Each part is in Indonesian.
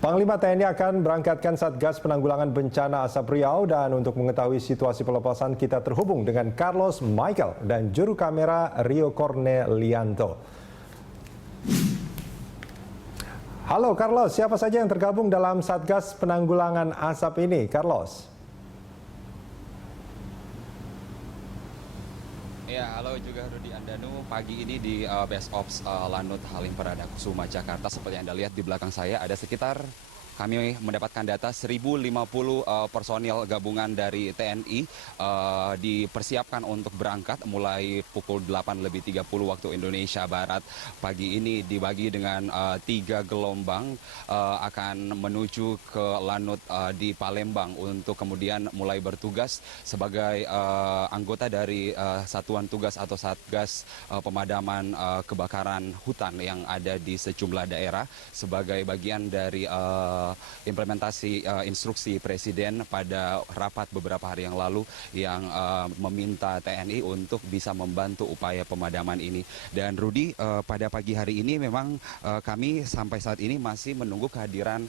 Panglima TNI akan berangkatkan Satgas Penanggulangan Bencana Asap Riau, dan untuk mengetahui situasi pelepasan kita terhubung dengan Carlos Michael dan juru kamera Rio Cornelianto. Halo Carlos, siapa saja yang tergabung dalam Satgas Penanggulangan Asap ini, Carlos? Ya, halo juga Rudi Andanu. Pagi ini di Base Ops Lanut Halim Perdana Kusuma, Jakarta. Seperti yang Anda lihat di belakang saya, ada sekitar kami mendapatkan data 1.050 personil gabungan dari TNI dipersiapkan untuk berangkat mulai pukul 8.30 waktu Indonesia Barat. Pagi ini dibagi dengan 3 gelombang akan menuju ke Lanut di Palembang untuk kemudian mulai bertugas sebagai anggota dari Satuan Tugas atau Satgas Pemadaman Kebakaran Hutan yang ada di sejumlah daerah sebagai bagian dari implementasi instruksi Presiden pada rapat beberapa hari yang lalu yang meminta TNI untuk bisa membantu upaya pemadaman ini. Dan Rudi, pada pagi hari ini memang kami sampai saat ini masih menunggu kehadiran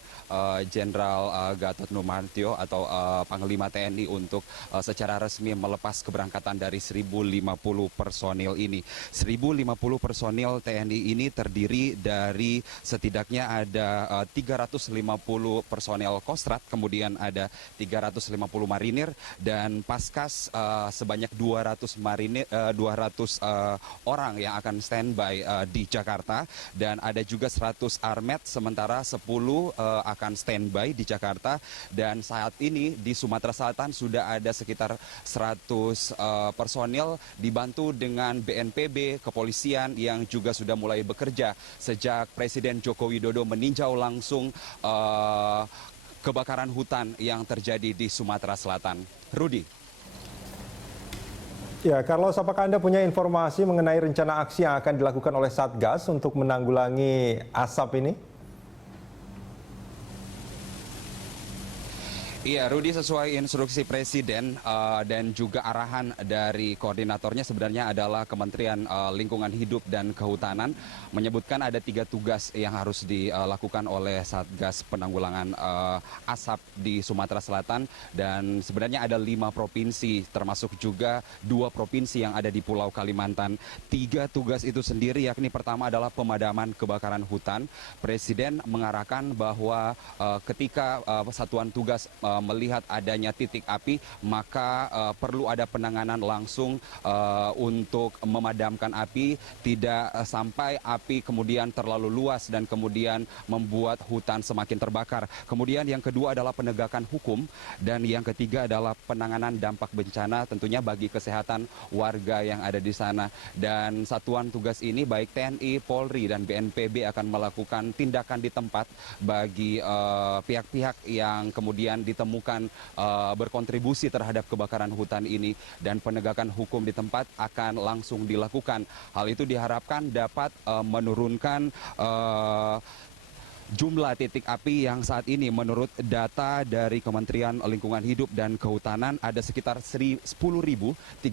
Jenderal Gatot Nurmantio atau Panglima TNI untuk secara resmi melepas keberangkatan dari 1.050 personil ini. 1.050 personil TNI ini terdiri dari setidaknya ada 350 personel Kostrad, kemudian ada 350 marinir dan Paskas sebanyak 200 orang yang akan standby di Jakarta, dan ada juga 100 armet, sementara 10 akan standby di Jakarta. Dan saat ini di Sumatera Selatan sudah ada sekitar 100 personil dibantu dengan BNPB, kepolisian yang juga sudah mulai bekerja sejak Presiden Joko Widodo meninjau langsung kebakaran hutan yang terjadi di Sumatera Selatan. Rudi. Ya, Carlos, apakah Anda punya informasi mengenai rencana aksi yang akan dilakukan oleh Satgas untuk menanggulangi asap ini? Iya, Rudi, sesuai instruksi Presiden dan juga arahan dari koordinatornya sebenarnya adalah Kementerian Lingkungan Hidup dan Kehutanan menyebutkan ada 3 tugas yang harus dilakukan oleh Satgas Penanggulangan Asap di Sumatera Selatan, dan sebenarnya ada 5 provinsi termasuk juga 2 provinsi yang ada di Pulau Kalimantan. 3 tugas itu sendiri yakni pertama adalah pemadaman kebakaran hutan. Presiden mengarahkan bahwa ketika satuan tugas melihat adanya titik api, maka perlu ada penanganan langsung untuk memadamkan api, tidak sampai api kemudian terlalu luas dan kemudian membuat hutan semakin terbakar. Kemudian yang kedua adalah penegakan hukum, dan yang ketiga adalah penanganan dampak bencana tentunya bagi kesehatan warga yang ada di sana. Dan satuan tugas ini baik TNI, Polri, dan BNPB akan melakukan tindakan di tempat bagi pihak-pihak yang kemudian ditemukan berkontribusi terhadap kebakaran hutan ini, dan penegakan hukum di tempat akan langsung dilakukan. Hal itu diharapkan dapat menurunkan jumlah titik api yang saat ini menurut data dari Kementerian Lingkungan Hidup dan Kehutanan ada sekitar 10.321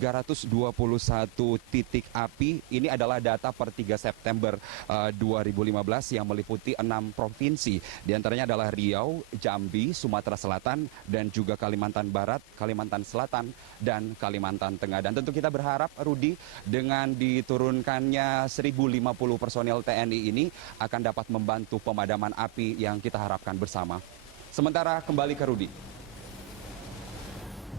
titik api. Ini adalah data per 3 September 2015 yang meliputi 6 provinsi. Di antaranya adalah Riau, Jambi, Sumatera Selatan, dan juga Kalimantan Barat, Kalimantan Selatan, dan Kalimantan Tengah. Dan tentu kita berharap, Rudi, dengan diturunkannya 1.050 personel TNI ini akan dapat membantu pemadaman api yang kita harapkan bersama. Sementara kembali ke Rudi.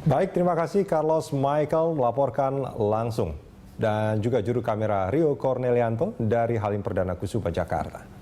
Baik, terima kasih Carlos Michael melaporkan langsung. Dan juga juru kamera Rio Cornelianto dari Halim Perdana Kusuma, Jakarta.